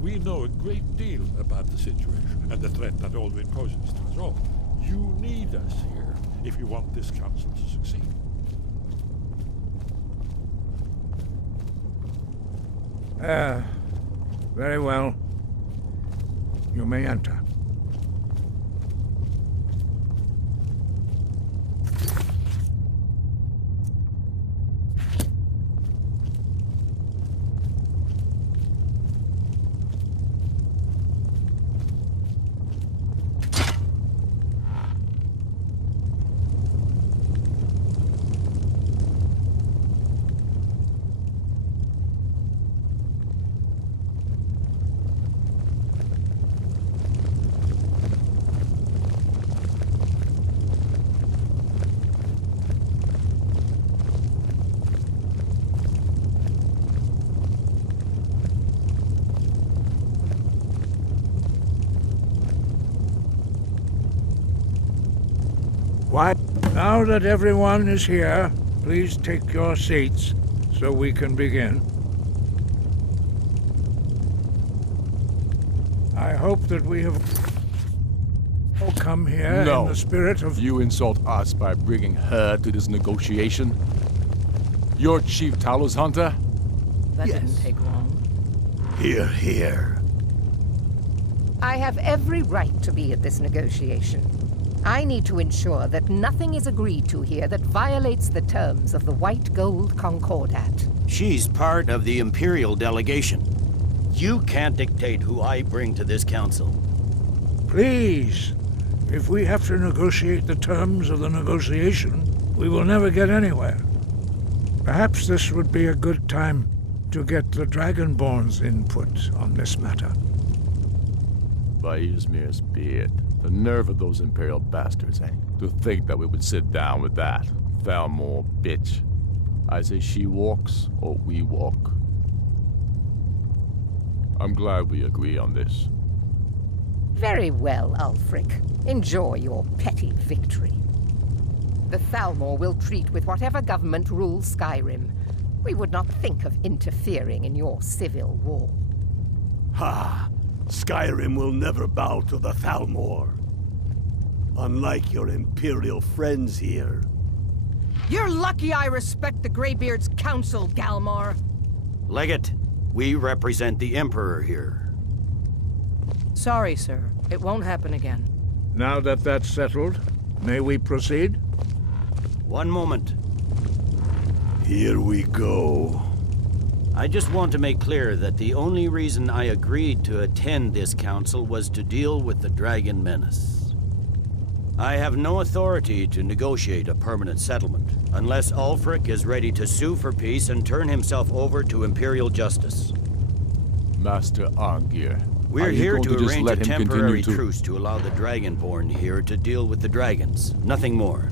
We know a great deal about the situation and the threat that Aldrin poses to us all. You need us here if you want this council to succeed. Very well. You may enter. Why? Now that everyone is here, please take your seats so we can begin. I hope that we have all come here in the spirit of... You insult us by bringing her to this negotiation? You're Chief Talos Hunter? That didn't take long. Hear, hear. I have every right to be at this negotiation. I need to ensure that nothing is agreed to here that violates the terms of the White Gold Concordat. She's part of the Imperial delegation. You can't dictate who I bring to this council. Please, if we have to negotiate the terms of the negotiation, we will never get anywhere. Perhaps this would be a good time to get the Dragonborn's input on this matter. By Izmir's beard. The nerve of those Imperial bastards, eh? To think that we would sit down with that. Thalmor bitch. I say she walks, or we walk. I'm glad we agree on this. Very well, Ulfric. Enjoy your petty victory. The Thalmor will treat with whatever government rules Skyrim. We would not think of interfering in your civil war. Ha! Skyrim will never bow to the Thalmor. Unlike your Imperial friends here. You're lucky I respect the Greybeard's counsel, Galmar. Legate, we represent the Emperor here. Sorry, sir. It won't happen again. Now that that's settled, may we proceed? One moment. Here we go. I just want to make clear that the only reason I agreed to attend this council was to deal with the Dragon Menace. I have no authority to negotiate a permanent settlement, unless Ulfric is ready to sue for peace and turn himself over to Imperial justice. Master Arngir, we're here to arrange a temporary truce to allow the Dragonborn here to deal with the dragons, nothing more.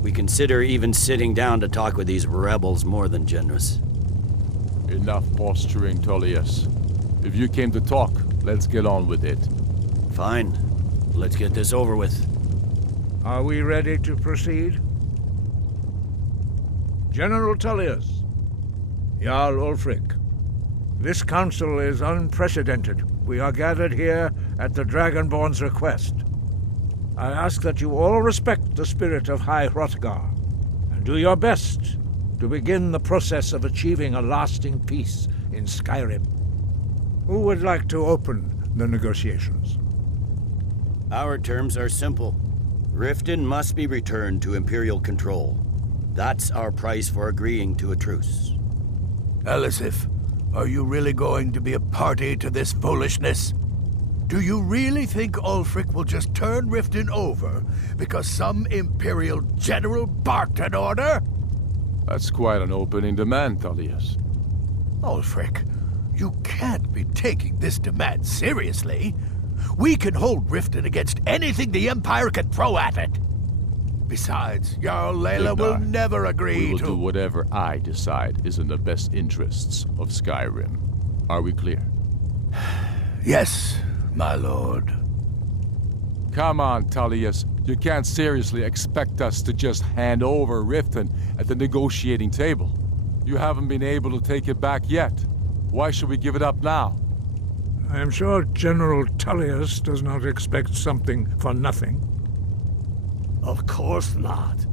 We consider even sitting down to talk with these rebels more than generous. Enough posturing, Tullius. If you came to talk, let's get on with it. Fine. Let's get this over with. Are we ready to proceed? General Tullius, Jarl Ulfric, this council is unprecedented. We are gathered here at the Dragonborn's request. I ask that you all respect the spirit of High Hrothgar, and do your best to begin the process of achieving a lasting peace in Skyrim. Who would like to open the negotiations? Our terms are simple. Riften must be returned to Imperial control. That's our price for agreeing to a truce. Elisif, are you really going to be a party to this foolishness? Do you really think Ulfric will just turn Riften over because some Imperial general barked an order? That's quite an opening demand, Tullius. Ulfric, you can't be taking this demand seriously. We can hold Riften against anything the Empire can throw at it. Besides, Jarl Layla will never agree We will to... do whatever I decide is in the best interests of Skyrim. Are we clear? Yes, my lord. Come on, Tullius. You can't seriously expect us to just hand over Riften at the negotiating table. You haven't been able to take it back yet. Why should we give it up now? I am sure General Tullius does not expect something for nothing. Of course not.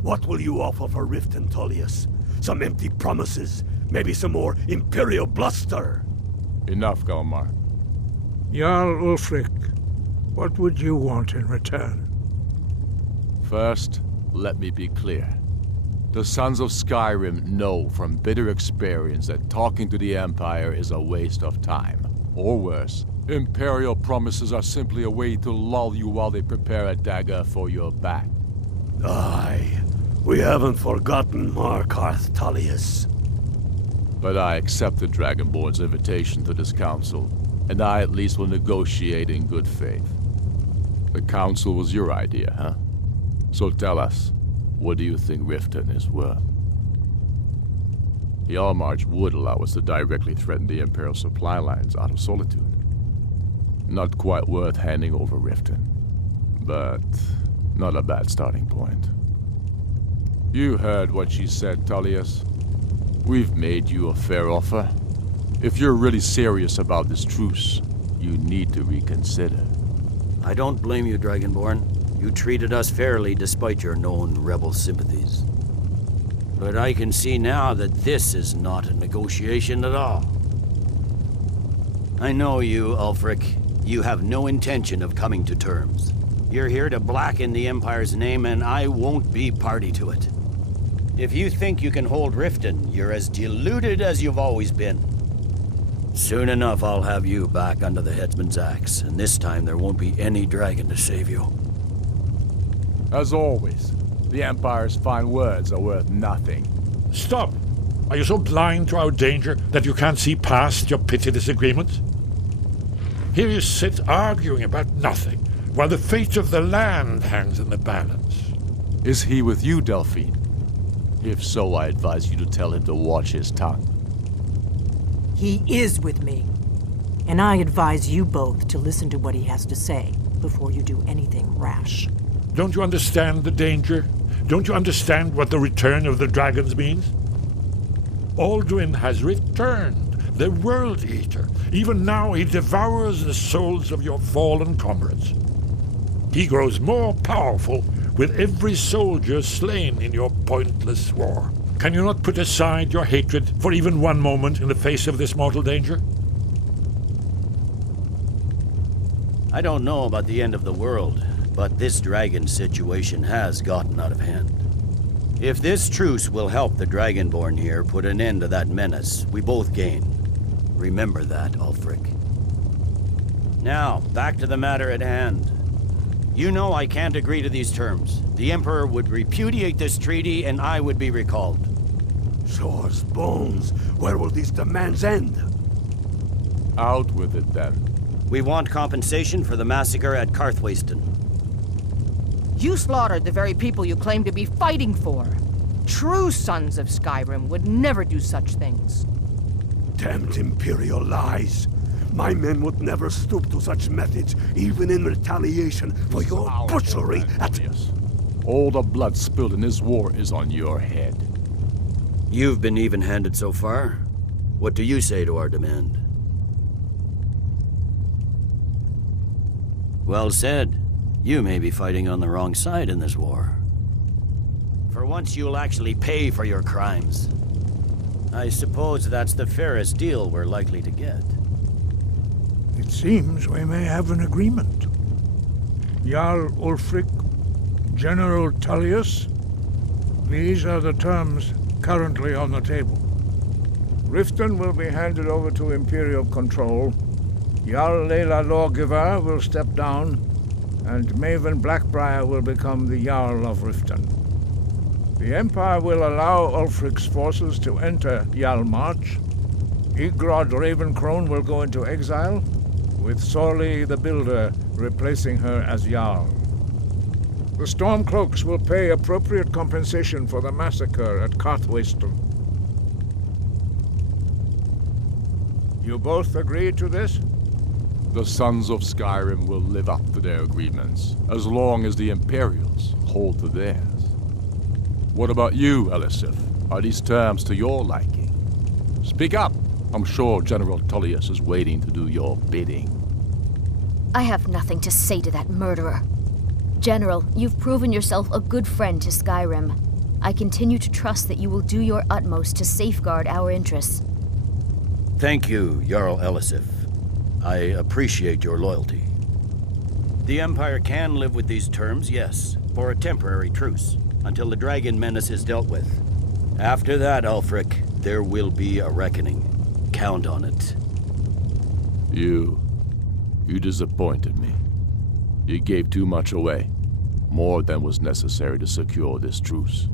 What will you offer for Riften, Tullius? Some empty promises? Maybe some more Imperial bluster? Enough, Galmar. Jarl Ulfric, what would you want in return? First, let me be clear. The Sons of Skyrim know from bitter experience that talking to the Empire is a waste of time. Or worse, Imperial promises are simply a way to lull you while they prepare a dagger for your back. Aye, we haven't forgotten Markarth, Tullius. But I accept the Dragonborn's invitation to this council, and I at least will negotiate in good faith. The council was your idea, huh? So tell us, what do you think Riften is worth? The Allmarch would allow us to directly threaten the Imperial supply lines out of Solitude. Not quite worth handing over Riften, but not a bad starting point. You heard what she said, Tullius. We've made you a fair offer. If you're really serious about this truce, you need to reconsider. I don't blame you, Dragonborn. You treated us fairly despite your known rebel sympathies. But I can see now that this is not a negotiation at all. I know you, Ulfric. You have no intention of coming to terms. You're here to blacken the Empire's name, and I won't be party to it. If you think you can hold Riften, you're as deluded as you've always been. Soon enough, I'll have you back under the headsman's axe, and this time there won't be any dragon to save you. As always, the Empire's fine words are worth nothing. Stop! Are you so blind to our danger that you can't see past your petty disagreements? Here you sit arguing about nothing, while the fate of the land hangs in the balance. Is he with you, Delphine? If so, I advise you to tell him to watch his tongue. He is with me. And I advise you both to listen to what he has to say before you do anything rash. Don't you understand the danger? Don't you understand what the return of the dragons means? Alduin has returned, the World Eater. Even now he devours the souls of your fallen comrades. He grows more powerful with every soldier slain in your pointless war. Can you not put aside your hatred for even one moment in the face of this mortal danger? I don't know about the end of the world, but this dragon situation has gotten out of hand. If this truce will help the Dragonborn here put an end to that menace, we both gain. Remember that, Ulfric. Now, back to the matter at hand. You know I can't agree to these terms. The Emperor would repudiate this treaty, and I would be recalled. Swords, bones, where will these demands end? Out with it, then. We want compensation for the massacre at Karthwasten. You slaughtered the very people you claim to be fighting for. True sons of Skyrim would never do such things. Damned Imperial lies. My men would never stoop to such methods, even in retaliation for your butchery at... All the blood spilled in this war is on your head. You've been even-handed so far. What do you say to our demand? Well said. You may be fighting on the wrong side in this war. For once you'll actually pay for your crimes. I suppose that's the fairest deal we're likely to get. It seems we may have an agreement. Jarl Ulfric, General Tullius, these are the terms currently on the table. Riften will be handed over to Imperial control. Jarl Layla Lawgiver will step down, and Maven Blackbriar will become the Jarl of Riften. The Empire will allow Ulfric's forces to enter Jarlmarch. Igrod Ravencrone will go into exile, with Sorli the Builder replacing her as Jarl. The Stormcloaks will pay appropriate compensation for the massacre at Karthwasten. You both agree to this? The Sons of Skyrim will live up to their agreements, as long as the Imperials hold to theirs. What about you, Elisif? Are these terms to your liking? Speak up! I'm sure General Tullius is waiting to do your bidding. I have nothing to say to that murderer. General, you've proven yourself a good friend to Skyrim. I continue to trust that you will do your utmost to safeguard our interests. Thank you, Jarl Elisif. I appreciate your loyalty. The Empire can live with these terms, yes, for a temporary truce, until the dragon menace is dealt with. After that, Ulfric, there will be a reckoning. Count on it. You disappointed me. You gave too much away. More than was necessary to secure this truce.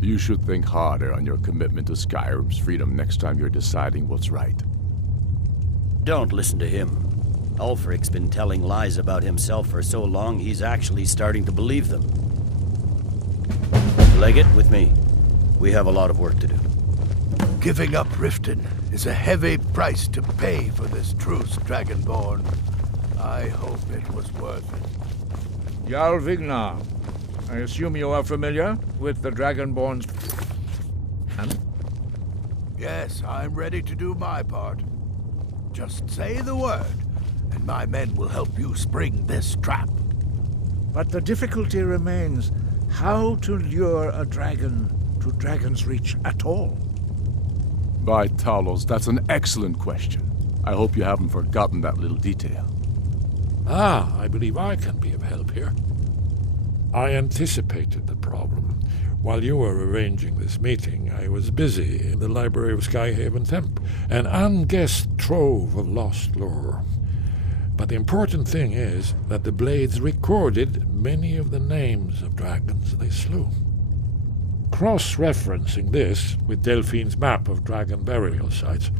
You should think harder on your commitment to Skyrim's freedom next time you're deciding what's right. Don't listen to him. Ulfric's been telling lies about himself for so long, he's actually starting to believe them. Leggett, with me. We have a lot of work to do. Giving up Riften is a heavy price to pay for this truce, Dragonborn. I hope it was worth it. Jarl Vignar, I assume you are familiar with the Dragonborn's... And? Yes, I'm ready to do my part. Just say the word, and my men will help you spring this trap. But the difficulty remains how to lure a dragon to Dragon's Reach at all. By Talos, that's an excellent question. I hope you haven't forgotten that little detail. I believe I can be of help here. I anticipated the problem. While you were arranging this meeting, I was busy in the library of Skyhaven Temple, an unguessed trove of lost lore. But the important thing is that the Blades recorded many of the names of dragons they slew. Cross-referencing this with Delphine's map of dragon burial sites,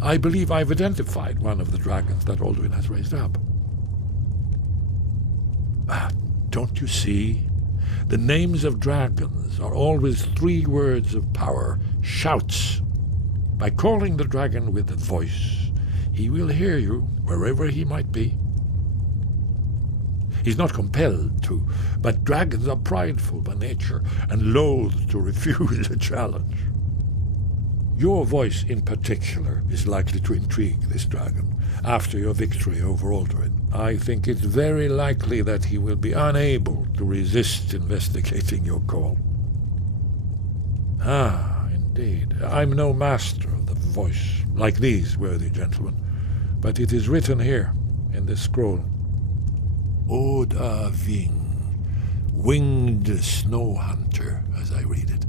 I believe I've identified one of the dragons that Alduin has raised up. Don't you see? The names of dragons are always 3 words of power, shouts. By calling the dragon with a voice, he will hear you wherever he might be. He's not compelled to, but dragons are prideful by nature and loath to refuse a challenge. Your voice in particular is likely to intrigue this dragon after your victory over Alduin. I think it's very likely that he will be unable to resist investigating your call. Indeed. I'm no master of the voice, like these worthy gentlemen, but it is written here in this scroll. Oda Ving, winged snow hunter, as I read it.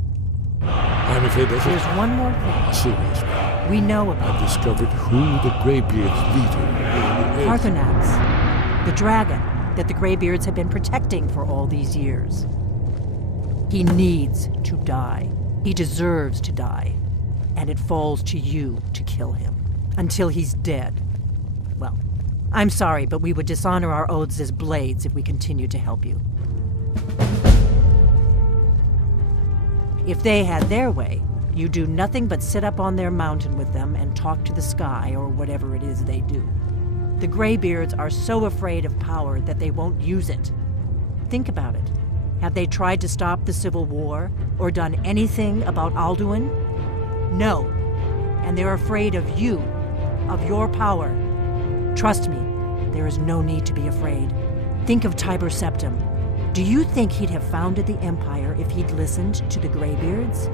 I'm afraid that's There's one more thing. Seriously. We know about I've discovered who the Greybeard's leader really is. Parthenax, the dragon that the Greybeards have been protecting for all these years. He needs to die. He deserves to die. And it falls to you to kill him. Until he's dead. Well, I'm sorry, but we would dishonor our oaths as Blades if we continued to help you. If they had their way, you do nothing but sit up on their mountain with them and talk to the sky or whatever it is they do. The Greybeards are so afraid of power that they won't use it. Think about it. Have they tried to stop the Civil War or done anything about Alduin? No. And they're afraid of you, of your power. Trust me, there is no need to be afraid. Think of Tiber Septim. Do you think he'd have founded the Empire if he'd listened to the Greybeards?